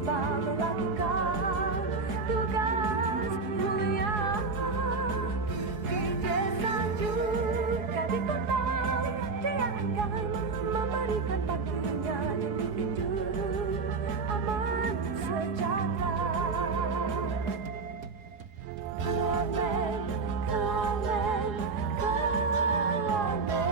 tiba melakukan tugas mulia di desa juga di kota. Dia akan memberikan pandangannya demi hidup aman sejahtera. Keluarmen, keluarmen, keluarmen.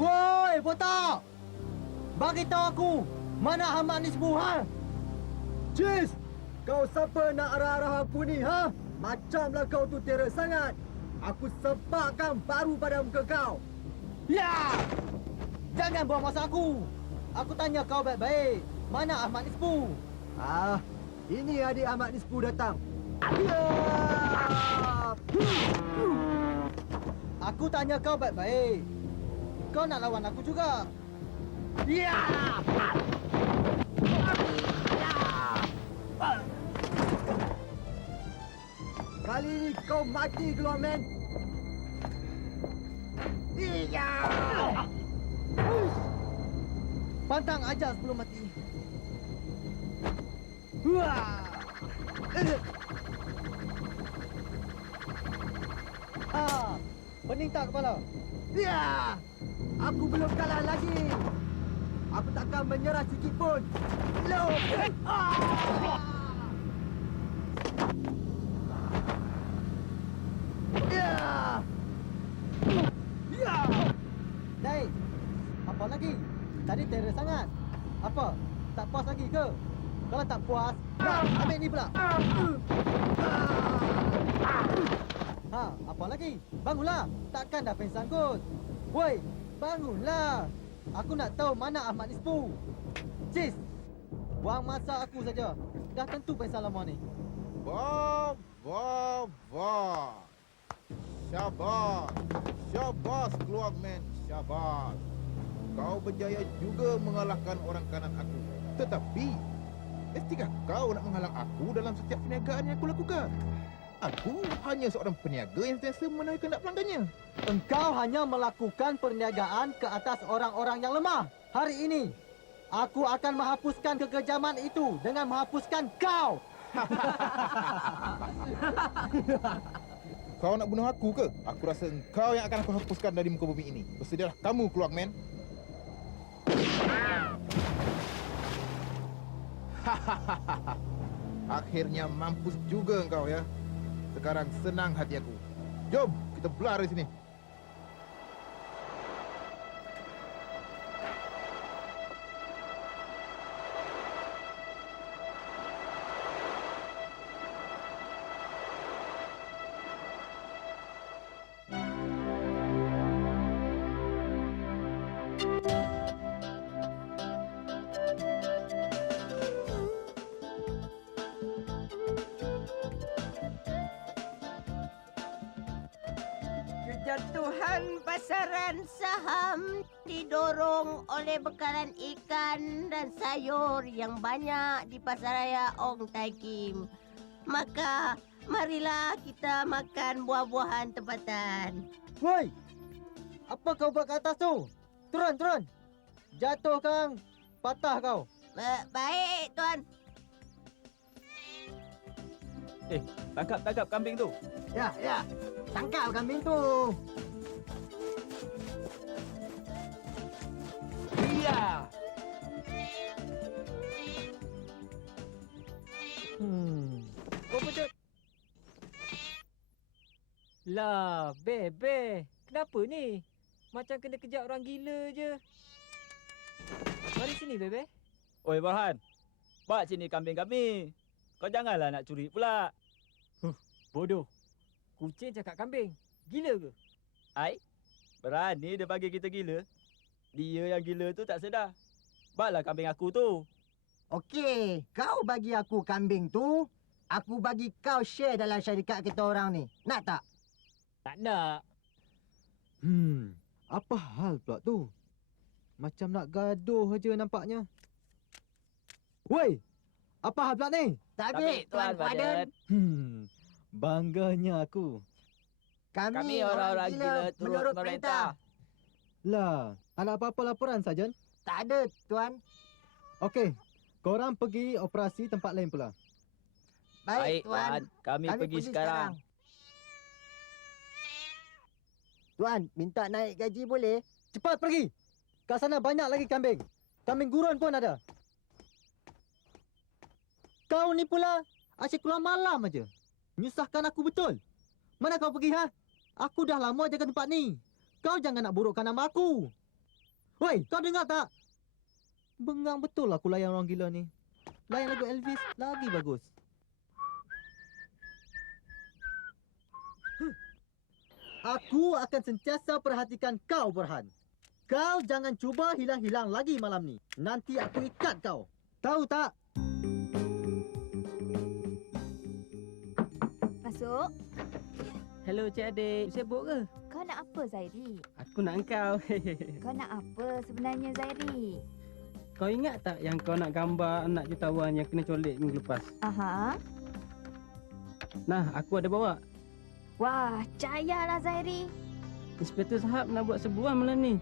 Woi, botak! Bagi tahu aku, mana Ahmad Nisbu, ha? Cis! Kau siapa nak arah-arah aku ni, ha? Macamlah kau tu teruk sangat. Aku sepakkan baru pada muka kau. Ya! Jangan buang masa aku. Aku tanya kau baik-baik. Mana Ahmad Nisbu? Ah, ini adik Ahmad Nisbu datang. Ya! Aku tanya kau baik-baik. Kau nak lawan aku juga. Ya! Kali ini kau mati, keluarmen. Iya! Pantang ajar sebelum mati. Wah! Ah, pening tak kepala? Ya! Aku belum kalah lagi. Aku takkan menyerah sikit pun. Belum. Ya! Ya! Dai, apa lagi? Tadi teror sangat. Apa? Tak puas lagi ke? Kalau tak puas, ambil ni pula. Ha, apa lagi? Bangunlah. Takkan dah pingsan kot. Woi, bangunlah. Aku nak tahu mana Ahmad Nisbu. Cis, buang masa aku saja. Dah tentu pingsan lama ni. Wah. Syabas. Syabas, keluarmen. Syabas. Kau berjaya juga mengalahkan orang kanan aku. Tetapi, mestikah kau nak menghalang aku dalam setiap perniagaan yang aku lakukan? Aku hanya seorang peniaga yang sentiasa memenuhi kehendak pelanggannya. Engkau hanya melakukan perniagaan ke atas orang-orang yang lemah. Hari ini, aku akan menghapuskan kekejaman itu dengan menghapuskan kau. Kau nak bunuh aku ke? Aku rasa engkau yang akan aku hapuskan dari muka bumi ini. Bersedialah kamu, keluarmen. Akhirnya mampus juga engkau ya. Sekarang senang hati aku. Jom, kita berlari sini. Kejatuhan pasaran saham didorong oleh bekalan ikan dan sayur yang banyak di pasaraya Ong Tai Kim. Maka, marilah kita makan buah-buahan tempatan. Woi, apa kau buat kat atas tu? Turun, turun. Jatuh kang, patah kau. Baik, Tuan. Tangkap kambing tu. Ya, ya. Tangkap kambing tu. Iya. Oh, betul. Lah, Bebe. Kenapa ni? Macam kena kejar orang gila je. Mari sini, Bebe. Oi, Farhan. Bak sini kambing kami. Kau janganlah nak curi pula. Bodoh. Kucing cakap kambing. Gila ke? Ai, berani dia panggil kita gila. Dia yang gila tu tak sedar. Baklah kambing aku tu. Okey, kau bagi aku kambing tu, aku bagi kau share dalam syarikat kita orang ni. Nak tak? Tak nak. Apa hal pula tu? Macam nak gaduh aja nampaknya. Woi, apa hal pula ni? Tabik, Tuan Warden. Bangganya aku. Kami orang-orang gila turut perintah. Lah, ada apa-apa laporan, Sarjan? Tak ada, Tuan. Okey, korang pergi operasi tempat lain pula. Baik, Tuan. Kami pergi sekarang. Tuan, minta naik gaji boleh? Cepat pergi. Kat sana banyak lagi kambing. Kambing gurun pun ada. Kau ni pula asyik keluar malam aja. Menyusahkan aku betul. Mana kau pergi, ha? Aku dah lama jaga tempat ni. Kau jangan nak burukkan nama aku. Woi, kau dengar tak? Bengang betul aku layan orang gila ni. Layan lagu Elvis lagi bagus. Aku akan sentiasa perhatikan kau, Burhan. Kau jangan cuba hilang-hilang lagi malam ni. Nanti aku ikat kau. Tahu tak? Masuk. Hello Cik Adik, sibuk ke? Kau nak apa, Zairi? Aku nak engkau. Kau nak apa sebenarnya, Zairi? Kau ingat tak yang kau nak gambar anak jutawan yang kena colek minggu lepas? Aha. Nah, aku ada bawa. Wah, cayalah, Zairi. Inspektor Sahab nak buat sebuah malam ni.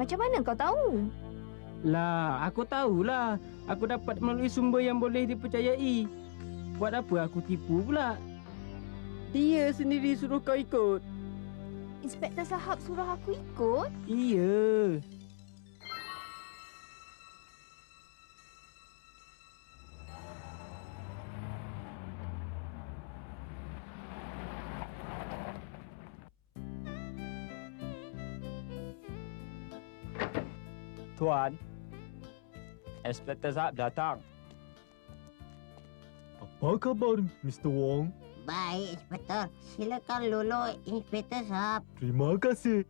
Macam mana kau tahu? Lah, aku tahulah. Aku dapat melalui sumber yang boleh dipercayai. Buat apa aku tipu pula? Dia sendiri suruh kau ikut. Inspektor Sahab suruh aku ikut? Iya. Tuan, Inspektor Zahab datang. Apa khabar, Mr. Wong? Baik, Inspektor. Silakan lulu Inspektor Sahab. Terima kasih.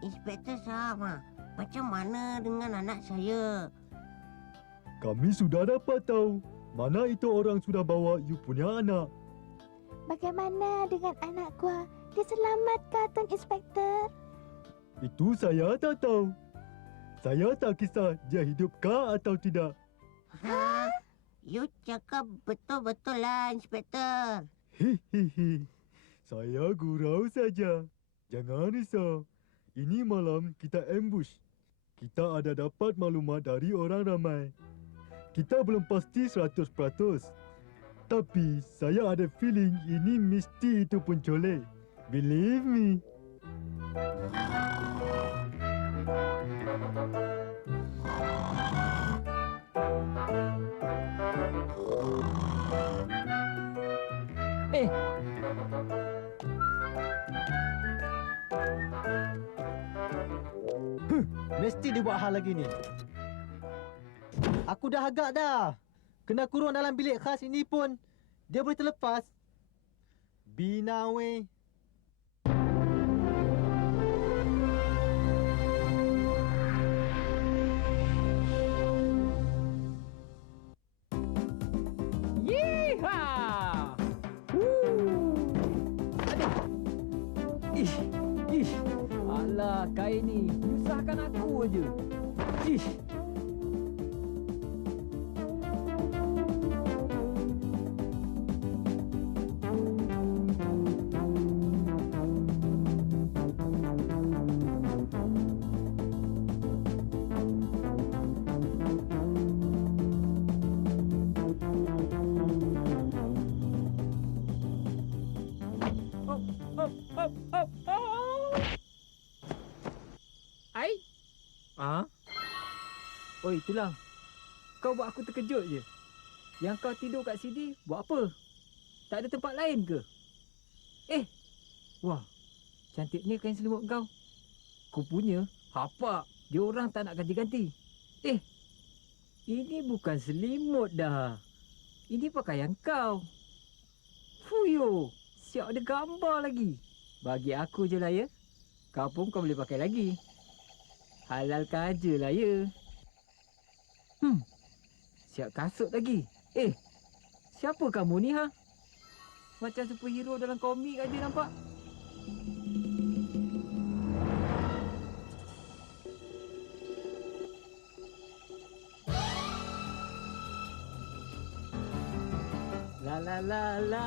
Inspektor Sahab, macam mana dengan anak saya? Kami sudah dapat tahu mana itu orang sudah bawa you punya anak. Bagaimana dengan anak gua? Dia selamatkah, Tuan Inspektor? Itu saya tak tahu. Saya tak kisah dia hidupkah atau tidak. Ha? You cakap betul-betul lah, Inspektor. Hihihi. Saya gurau saja. Jangan risau. Ini malam kita ambush. Kita ada dapat maklumat dari orang ramai. Kita belum pasti 100%. Tapi saya ada feeling ini mesti itu pencolek. Believe me. Mesti dia buat hal lagi ni. Aku dah agak dah. Kena kurung dalam bilik khas ini pun dia boleh terlepas. Binawe. Yeehaw! Aduh. Ish. Alah, kain ni nyusahkan aku aja. Ish. Ai? Oi, Tulang. Kau buat aku terkejut je. Yang kau tidur kat sini buat apa? Tak ada tempat lain ke? Wah. Cantiknya kain selimut kau. Ku punya. Hapak. Dia orang tak nak ganti-ganti. Ini bukan selimut dah. Ini pakaian kau. Fuyo. siap ada gambar lagi. Bagi aku je lah ya. Kau pun kau boleh pakai lagi. Halalkan je lah ya. Siap kasut lagi. Siapa kamu ni ha? Macam superhero dalam komik aja nampak. La la la la